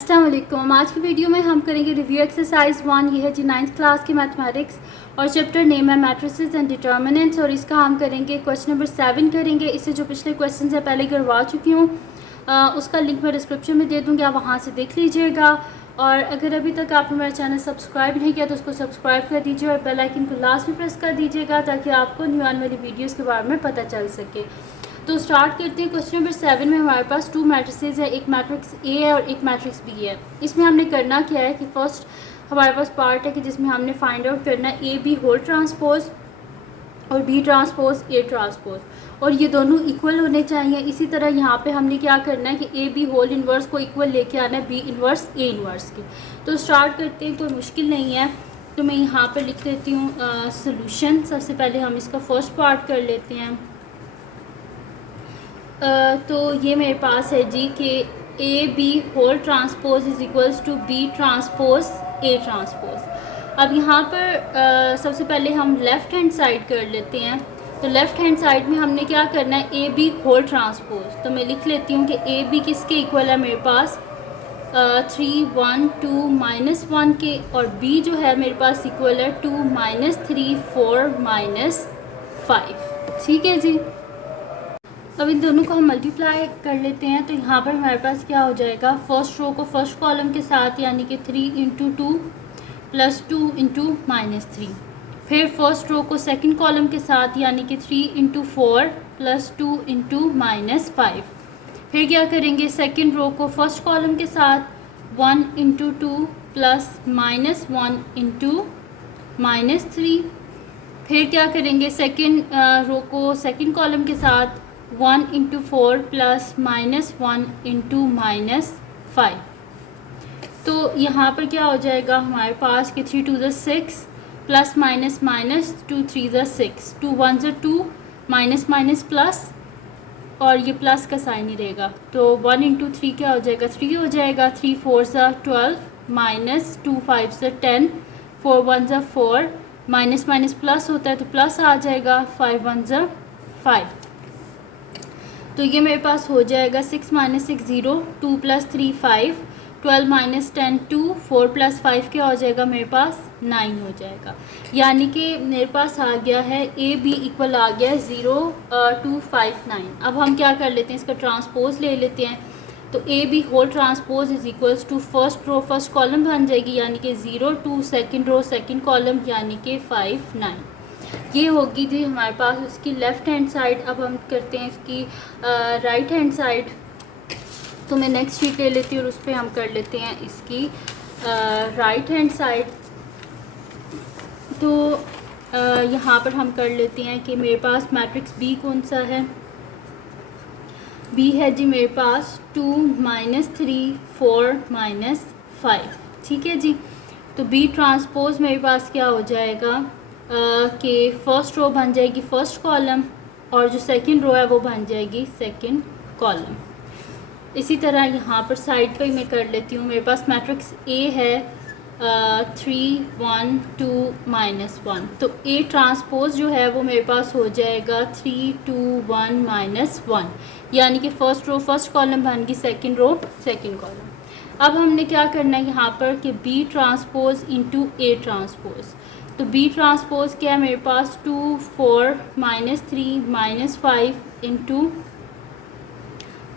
अस्सलाम वालेकुम। आज की वीडियो में हम करेंगे रिव्यू एक्सरसाइज 1। ये है जी 9th क्लास की मैथमेटिक्स और चैप्टर नेम है मैट्रिसेस एंड डिटर्मिनेंट्स और इसका हम करेंगे क्वेश्चन नंबर 7 करेंगे। इससे जो पिछले क्वेश्चन है पहले करवा चुकी हूँ, उसका लिंक मैं डिस्क्रिप्शन में दे दूँगी, आप वहाँ से देख लीजिएगा। और अगर अभी तक आपने मेरा चैनल सब्सक्राइब नहीं किया तो उसको सब्सक्राइब कर दीजिए और बेल आइकन को लास्ट में प्रेस कर दीजिएगा ताकि आपको न्यू आने वाली वीडियोज़ के बारे में पता चल सके। तो स्टार्ट करते हैं। क्वेश्चन नंबर 7 में हमारे पास टू मैट्रिसेस है, एक मैट्रिक्स ए है और एक मैट्रिक्स बी है। इसमें हमने करना क्या है कि फर्स्ट हमारे पास पार्ट है कि जिसमें हमने फाइंड आउट करना है ए बी होल ट्रांसपोज और बी ट्रांसपोज ए ट्रांसपोज, और ये दोनों इक्वल होने चाहिए। इसी तरह यहाँ पे हमने क्या करना है कि ए बी होल इन्वर्स को इक्वल लेके आना है बी इन्वर्स ए इन्वर्स के। तो स्टार्ट करते हैं, कोई मुश्किल नहीं है। तो मैं यहाँ पर लिख देती हूँ सोल्यूशन। सबसे पहले हम इसका फर्स्ट पार्ट कर लेते हैं। तो ये मेरे पास है जी कि A B whole transpose is equals to B transpose A transpose. अब यहाँ पर सबसे पहले हम लेफ़्ट हैंड साइड कर लेते हैं। तो लेफ़्ट हैंड साइड में हमने क्या करना है, ए बी होल ट्रांसपोज। तो मैं लिख लेती हूँ कि ए बी किसके इक्वल है मेरे पास 3 1 2 -1 के, और बी जो है मेरे पास इक्वल है 2 -3 4 -5। ठीक है जी। अब इन दोनों को हम मल्टीप्लाई कर लेते हैं। तो यहाँ पर हमारे पास क्या हो जाएगा, फर्स्ट रो को फर्स्ट कॉलम के साथ यानी कि 3 × 2 + 2 × -3, फिर फर्स्ट रो को सेकंड कॉलम के साथ यानी कि 3 × 4 + 2 × -5, फिर क्या करेंगे सेकंड रो को फर्स्ट कॉलम के साथ 1 × 2 + -1 × -3, फिर क्या करेंगे सेकंड रो को सेकंड कॉलम के साथ 1 × 4 + -1 × -5। तो यहाँ पर क्या हो जाएगा हमारे पास कि 3 2 6 plus minus minus 2 3 6, 2 1 2 minus minus plus, और ये प्लस का साइन ही रहेगा। तो 1 × 3 क्या हो जाएगा, 3 हो जाएगा। 3 4 12 माइनस 2 5 10, 4 1 4, माइनस माइनस प्लस होता है तो प्लस आ जाएगा, 5 1 5। तो ये मेरे पास हो जाएगा 6 - 6 0, 2 + 3 5, 12 - 10 2, 4 + 5 क्या हो जाएगा मेरे पास 9 हो जाएगा। यानी कि मेरे पास आ गया है ए बी इक्वल आ गया है 0 2 5 9। अब हम क्या कर लेते हैं, इसका ट्रांसपोज ले लेते हैं। तो A B whole transpose is equals to first row first column बन जाएगी यानी कि 0 2, सेकंड रो सेकंड कॉलम यानी कि 5 9। ये होगी जी हमारे पास इसकी लेफ़्ट हैंड साइड। अब हम करते हैं इसकी राइट हैंड साइड। तो मैं नेक्स्ट शीट ले लेती हूँ और उस पर हम कर लेते हैं इसकी राइट हैंड साइड। तो यहाँ पर हम कर लेते हैं कि मेरे पास मैट्रिक्स बी कौन सा है, बी है जी मेरे पास 2 -3 4 -5। ठीक है जी। तो बी ट्रांसपोज मेरे पास क्या हो जाएगा कि फर्स्ट रो बन जाएगी फर्स्ट कॉलम और जो सेकंड रो है वो बन जाएगी सेकंड कॉलम। इसी तरह यहाँ पर साइड पे मैं कर लेती हूँ। मेरे पास मैट्रिक्स ए है 3 1 2 -1। तो ए ट्रांसपोज जो है वो मेरे पास हो जाएगा 3 2 1 -1, यानी कि फ़र्स्ट रो फर्स्ट कॉलम बन गई, सेकंड रो सेकंड कॉलम। अब हमने क्या करना है यहाँ पर कि B transpose into A transpose. तो बी ट्रांसपोज क्या है मेरे पास 2 4 -3 -5 इंटू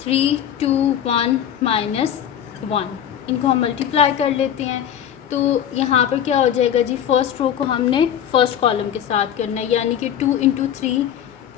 3 2 1 -1। इनको हम मल्टीप्लाई कर लेते हैं। तो यहाँ पर क्या हो जाएगा जी, फर्स्ट रो को हमने फर्स्ट कॉलम के साथ करना है यानी कि 2 × 3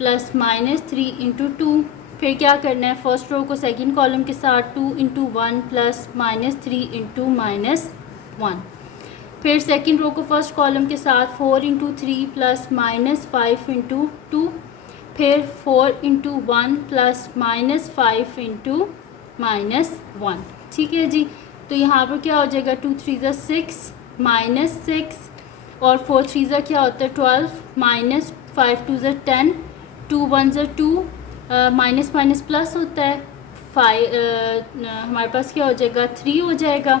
+ -3 × 2, फिर क्या करना है फर्स्ट रो को सेकंड कॉलम के साथ 2 × 1 + -3 × -1, फिर सेकंड रो को फर्स्ट कॉलम के साथ 4 × 3 + -5 × 2, फिर 4 × 1 + -5 × -1। ठीक है जी। तो यहाँ पर क्या हो जाएगा 2 3 6 -6 और 4 3 क्या होता है 12, -5 2 10, 2 1 2, माइनस माइनस प्लस होता है 5, हमारे पास क्या हो जाएगा 3 हो जाएगा,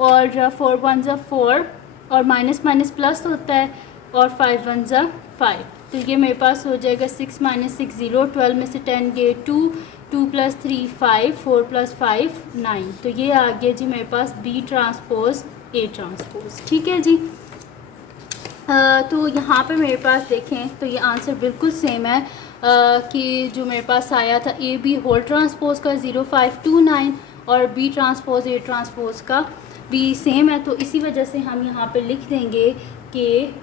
और 4 1 4 और माइनस माइनस प्लस होता है और 5 1 5। तो ये मेरे पास हो जाएगा 6 - 6 0, 12 में से 10 गए 2, 2 + 3 5, 4 + 5 9। तो ये आ गया जी मेरे पास B ट्रांसपोज A ट्रांसपोज। ठीक है जी। तो यहाँ पे मेरे पास देखें तो ये आंसर बिल्कुल सेम है कि जो मेरे पास आया था AB होल ट्रांसपोज का 0529 और B ट्रांसपोज A ट्रांसपोज का भी सेम है। तो इसी वजह से हम यहाँ पे लिख देंगे कि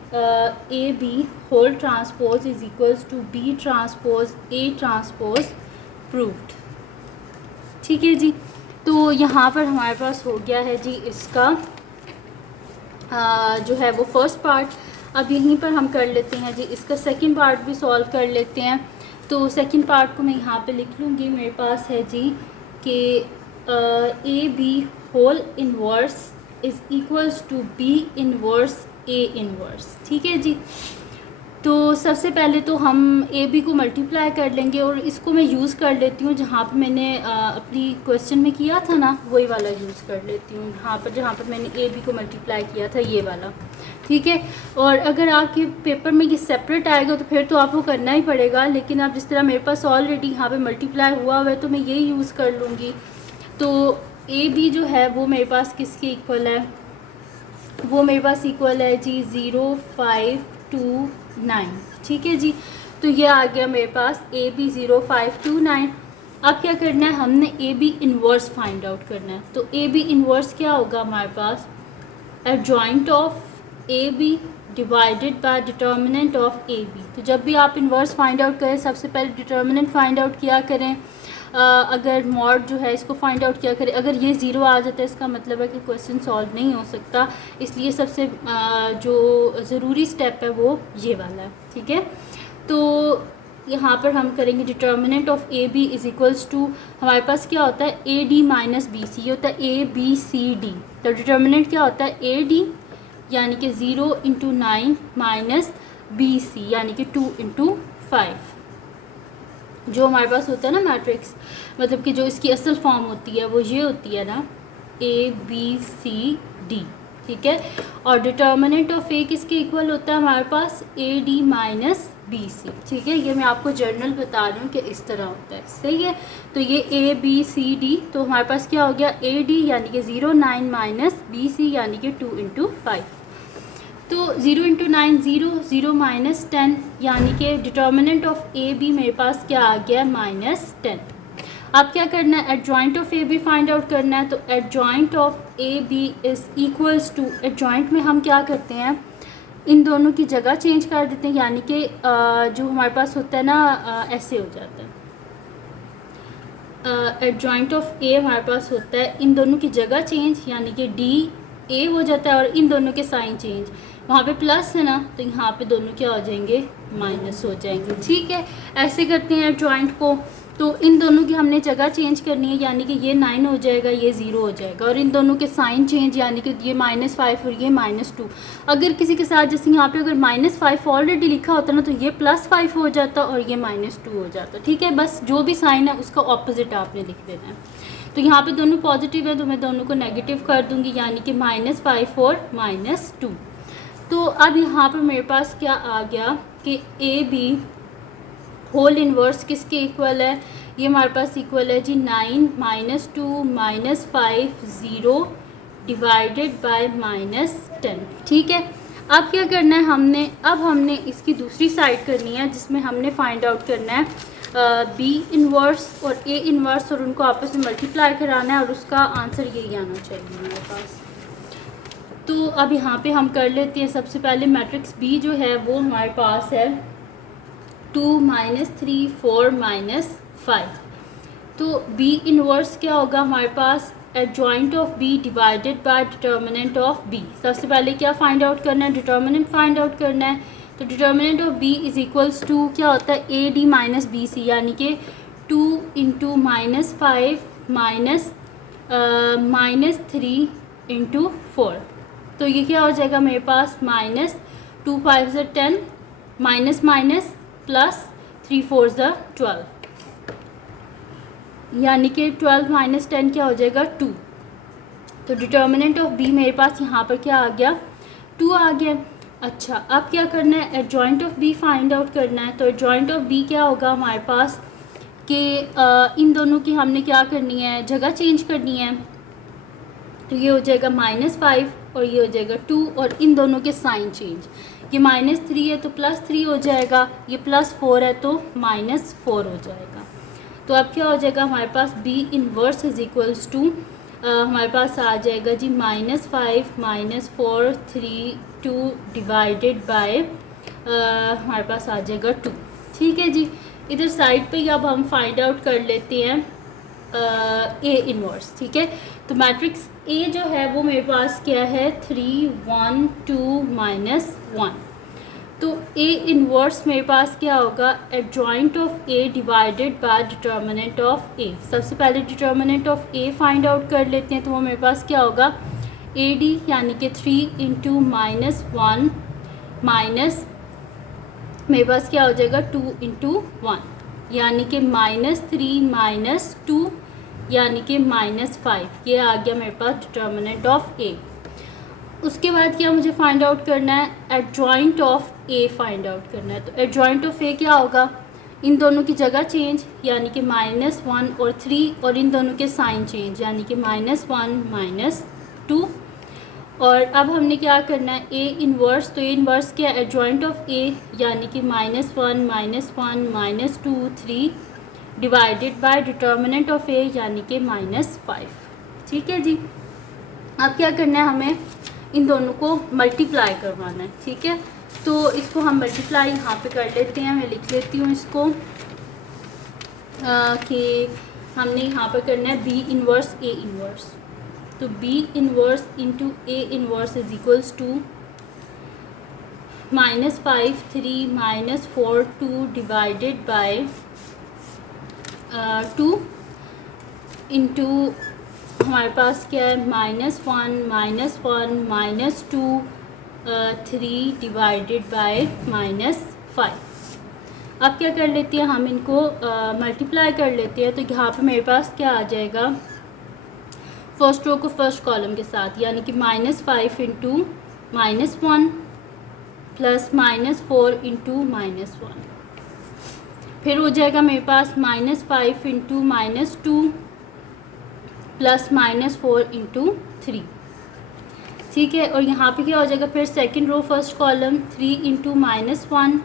AB whole transpose is equals to B transpose A transpose proved. ठीक है जी। तो यहाँ पर हमारे पास हो गया है जी इसका जो है वो फर्स्ट पार्ट। अब यहीं पर हम कर लेते हैं जी इसका सेकंड पार्ट भी सॉल्व कर लेते हैं। तो सेकंड पार्ट को मैं यहाँ पे लिख लूँगी। मेरे पास है जी कि AB whole inverse is equals to B inverse A inverse. ठीक है जी। तो सबसे पहले तो हम AB को मल्टीप्लाई कर लेंगे और इसको मैं यूज़ कर लेती हूँ जहाँ पर मैंने अपनी क्वेश्चन में किया था ना, वही वाला यूज़ कर लेती हूँ यहाँ पर जहाँ पर मैंने AB को मल्टीप्लाई किया था, ये वाला। ठीक है। और अगर आपके पेपर में ये सेपरेट आएगा तो फिर तो आपको करना ही पड़ेगा, लेकिन अब जिस तरह मेरे पास ऑलरेडी यहाँ पर मल्टीप्लाई हुआ हुआ है तो मैं ये यूज़ कर लूँगी। तो AB जो है वो मेरे पास किसके इक्वल है, वो मेरे पास इक्वल है जी 0529। ठीक है जी। तो ये आ गया मेरे पास AB 0529। अब क्या करना है, हमने AB इन्वर्स फाइंड आउट करना है। तो AB इन्वर्स क्या होगा हमारे पास, adjoint of AB divided by determinant of AB। तो जब भी आप इन्वर्स फाइंड आउट करें सबसे पहले डिटर्मिनेंट फाइंड आउट किया करें। अगर मॉड जो है इसको फाइंड आउट किया करें। अगर ये ज़ीरो आ जाता है इसका मतलब है कि क्वेश्चन सॉल्व नहीं हो सकता, इसलिए सबसे जो ज़रूरी स्टेप है वो ये वाला है। ठीक है। तो यहाँ पर हम करेंगे determinant of AB is equals to, हमारे पास क्या होता है AD माइनस BC, ये होता है ABCD। तो डिटर्मिनेंट क्या होता है AD यानी कि 0 × 9 माइनस BC यानी कि 2 × 5। जो हमारे पास होता है ना मैट्रिक्स, मतलब कि जो इसकी असल फॉर्म होती है वो ये होती है ना ABCD। ठीक है। और डिटर्मिनेंट ऑफ A किसके इक्वल होता है हमारे पास AD माइनस BC। ठीक है। ये मैं आपको जर्नल बता रही हूँ कि इस तरह होता है। सही है। तो ये ABCD, तो हमारे पास क्या हो गया AD यानी कि 0 9 माइनस BC यानी कि 2 × 5। तो 0 × 9 0, 0 माइनस 10 यानी कि डिटर्मिनेंट ऑफ AB मेरे पास क्या आ गया -10। अब क्या करना है, adjoint of AB find out करना है। तो adjoint of AB is equals to, adjoint में हम क्या करते हैं इन दोनों की जगह चेंज कर देते हैं, यानी कि जो हमारे पास होता है ना ऐसे हो जाता है। एडजॉइंट ऑफ A हमारे पास होता है इन दोनों की जगह चेंज, यानी कि DA हो जाता है और इन दोनों के साइन चेंज, वहाँ पे प्लस है ना तो यहाँ पे दोनों क्या हो जाएंगे माइनस हो जाएंगे। ठीक है। ऐसे करते हैं एडजॉइंट को। तो इन दोनों की हमने जगह चेंज करनी है, यानी कि ये 9 हो जाएगा, ये 0 हो जाएगा, और इन दोनों के साइन चेंज यानी कि ये -5 और ये -2। अगर किसी के साथ जैसे यहाँ पे अगर -5 ऑलरेडी लिखा होता ना तो ये +5 हो जाता और ये -2 हो जाता। ठीक है। बस जो भी साइन है उसका ऑपोजिट आपने लिख देना है। तो यहाँ पे दोनों पॉजिटिव है तो मैं दोनों को नेगेटिव कर दूँगी, यानी कि -5 और -2। तो अब यहाँ पर मेरे पास क्या आ गया कि AB होल इन्वर्स किसके इक्वल है, ये हमारे पास इक्वल है जी 9 -2 -5 0 डिवाइडेड बाय -10। ठीक है। अब क्या करना है अब हमने इसकी दूसरी साइड करनी है जिसमें हमने फाइंड आउट करना है B इन्वर्स और A इन्वर्स, और उनको आपस में मल्टीप्लाई कराना है और उसका आंसर यही आना चाहिए हमारे पास। तो अब यहाँ पे हम कर लेते हैं। सबसे पहले मैट्रिक्स B जो है वो हमारे पास है 2 -3 4 -5। तो B इन्वर्स क्या होगा हमारे पास, adjoint of B divided by determinant of B। सबसे पहले क्या फाइंड आउट करना है, डिटर्मिनेंट फाइंड आउट करना है। तो determinant of B is equals to क्या होता है AD माइनस BC, यानी कि 2 × -5 -3 × 4। तो ये क्या हो जाएगा मेरे पास -2 5 = 10 माइनस माइनस प्लस 3 4 = 12, यानी कि 12 - 10 क्या हो जाएगा 2। तो डिटर्मिनेंट ऑफ B मेरे पास यहाँ पर क्या आ गया 2 आ गया। अच्छा, अब क्या करना है, adjoint of B find out करना है। तो एडजॉइंट ऑफ B क्या होगा हमारे पास कि इन दोनों की हमने क्या करनी है, जगह चेंज करनी है। तो ये हो जाएगा -5 और ये हो जाएगा 2 और इन दोनों के साइन चेंज। ये -3 है तो +3 हो जाएगा, ये +4 है तो -4 हो जाएगा। तो अब क्या हो जाएगा हमारे पास B inverse is equals to हमारे पास आ जाएगा जी -5 -4 3 2 डिवाइडेड बाय हमारे पास आ जाएगा 2। ठीक है जी, इधर साइड पे ही अब हम फाइंड आउट कर लेते हैं A इनवर्स। ठीक है, तो मैट्रिक्स A जो है वो मेरे पास क्या है 3 1 2 -1। तो A इनवर्स मेरे पास क्या होगा, adjoint of A divided by determinant of A। सबसे पहले determinant of A find out कर लेते हैं, तो वो मेरे पास क्या होगा AD यानी कि 3 इंटू -1 माइनस मेरे पास क्या हो जाएगा 2 इंटू 1 यानी कि -3 -2 यानी कि -5। ये आ गया मेरे पास डिटर्मिनेंट ऑफ A। उसके बाद क्या मुझे फाइंड आउट करना है, adjoint of A find out करना है। तो एडजॉइंट ऑफ A क्या होगा, इन दोनों की जगह चेंज यानी कि -1 और 3 और इन दोनों के साइन चेंज यानी कि -1 -2। और अब हमने क्या करना है A इनवर्स। तो A इनवर्स क्या है, एडजॉइंट ऑफ A यानी कि -1 -2 3 divided by determinant of A यानी कि -5। ठीक है जी, अब क्या करना है, हमें इन दोनों को मल्टीप्लाई करवाना है। ठीक है, तो इसको हम मल्टीप्लाई यहाँ पे कर लेते हैं। मैं लिख लेती हूँ इसको कि हमने यहाँ पर करना है B इनवर्स A इनवर्स। तो B inverse into A inverse is equals to -5 3 -4 2 divided by 2 into हमारे पास क्या है -1 -2 3 डिवाइडेड बाय -5। अब क्या कर लेते हैं, हम इनको मल्टीप्लाई कर लेते हैं। तो यहाँ पे मेरे पास क्या आ जाएगा, फर्स्ट रो को फर्स्ट कॉलम के साथ यानी कि -5 इंटू -1 प्लस -4 इंटू -1। फिर हो जाएगा मेरे पास -5 इंटू -2 प्लस -4 इंटू 3। ठीक है, और यहाँ पे क्या हो जाएगा फिर second row first column 3 into -1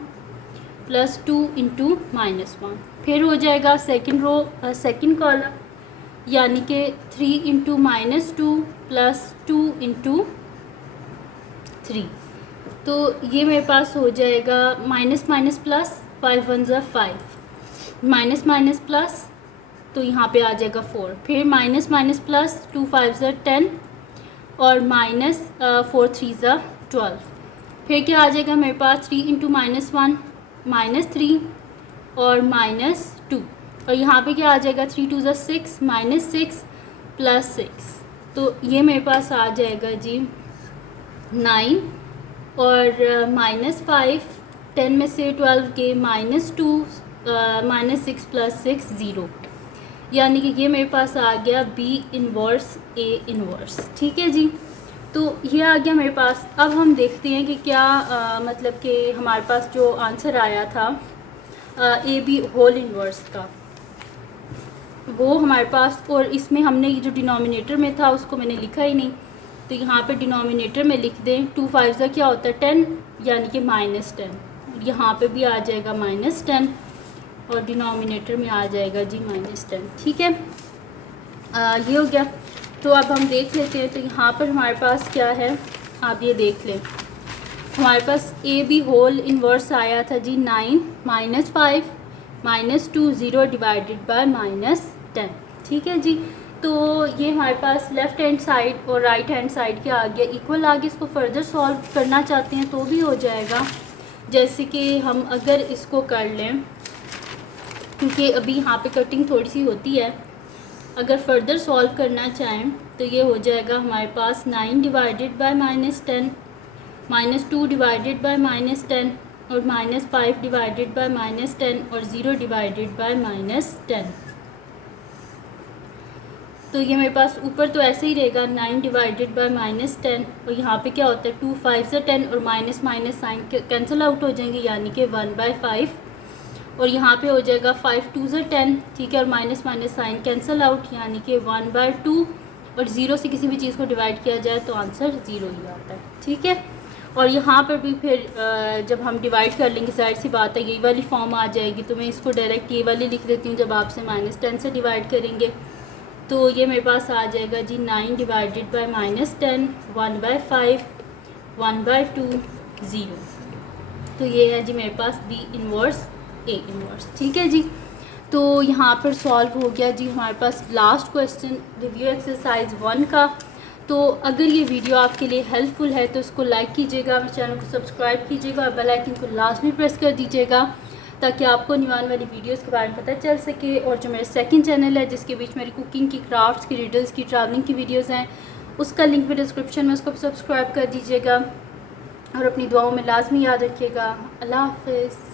plus 2 into -1। फिर हो जाएगा सेकंड रो सेकंड कॉलम यानी कि 3 इंटू -2 प्लस 2 इंटू 3। तो ये मेरे पास हो जाएगा माइनस प्लस 5 1 ज़ा 5 माइनस प्लस, तो यहाँ पे आ जाएगा 4। फिर माइनस प्लस 2 5 ज़ा 10 और -4 3 ज़ा 12। फिर क्या आ जाएगा मेरे पास 3 इंटू -1 -3 और -2 और यहाँ पे क्या आ जाएगा 3 2 ज़ा 6 -6 प्लस 6। तो ये मेरे पास आ जाएगा जी 9 और -5 10 में से 12 के -2 -6 प्लस 6 0 यानी कि ये मेरे पास आ गया B इनवर्स A इनवर्स। ठीक है जी, तो ये आ गया मेरे पास। अब हम देखते हैं कि क्या मतलब कि हमारे पास जो आंसर आया था AB होल इनवर्स का, वो हमारे पास, और इसमें हमने ये जो डिनोमिनेटर में था उसको मैंने लिखा ही नहीं। तो यहाँ पे डिनोमिनेटर में लिख दें 2 5 का क्या होता है 10 यानी कि -10। यहाँ पे भी आ जाएगा -10 और डिनोमिनेटर में आ जाएगा जी -10। ठीक है, ये हो गया। तो अब हम देख लेते हैं। तो यहाँ पर हमारे पास क्या है, आप ये देख लें, हमारे पास AB होल इनवर्स आया था जी 9 -5 -2 0 डिवाइडेड बाय -10। ठीक है जी, तो ये हमारे पास लेफ़्ट हैंड साइड और राइट हैंड साइड के आगे इक्वल आगे इसको फर्दर सॉल्व करना चाहते हैं तो भी हो जाएगा। जैसे कि हम अगर इसको कर लें, क्योंकि अभी यहाँ पे कटिंग थोड़ी सी होती है, अगर फर्दर सॉल्व करना चाहें तो ये हो जाएगा हमारे पास 9 डिवाइडेड बाय -10 -2 डिवाइडेड बाय -10 और -5 डिवाइडेड बाय -10 और 0 डिवाइडेड बाय -10। तो ये मेरे पास ऊपर तो ऐसे ही रहेगा 9 डिवाइडेड बाय -10 और यहाँ पे क्या होता है 2 5 से 10 और माइनस साइन कैंसिल आउट हो जाएंगे यानी कि 1/5 और यहाँ पे हो जाएगा 5 2 ज़ा 10, ठीक है, और minus minus sign cancel out, यानी कि 1/2, और ज़ीरो से किसी भी चीज़ को डिवाइड किया जाए तो आंसर ज़ीरो ही आता है, ठीक है। और यहाँ पर भी फिर जब हम डिवाइड कर लेंगे, जाहिर सी बात है यही वाली फॉर्म आ जाएगी, तो मैं इसको डायरेक्ट ये वाली लिख देती हूँ। जब आपसे -10 से डिवाइड करेंगे तो ये मेरे पास आ जाएगा जी 9 डिवाइडेड बाय -10, 1/5, 1/2, 0। तो ये है जी मेरे पास B इन्वर्स A इन्वर्स, ठीक है जी। तो यहाँ पर सॉल्व हो गया जी हमारे पास लास्ट क्वेश्चन रिव्यू एक्सरसाइज 1 का। तो अगर ये वीडियो आपके लिए हेल्पफुल है तो इसको लाइक कीजिएगा, मेरे चैनल को सब्सक्राइब कीजिएगा और बेल आइकन को लास्ट में प्रेस कर दीजिएगा ताकि आपको न्यू आने वाली वीडियोस के बारे में पता चल सके। और जो मेरा सेकंड चैनल है जिसके बीच मेरी कुकिंग की, क्राफ्ट्स की, रिडल्स की, ट्रैवलिंग की वीडियोस हैं, उसका लिंक भी डिस्क्रिप्शन में, उसको भी सब्सक्राइब कर दीजिएगा और अपनी दुआओं में लाजमी याद रखिएगा। अल्लाह हाफ़िज़।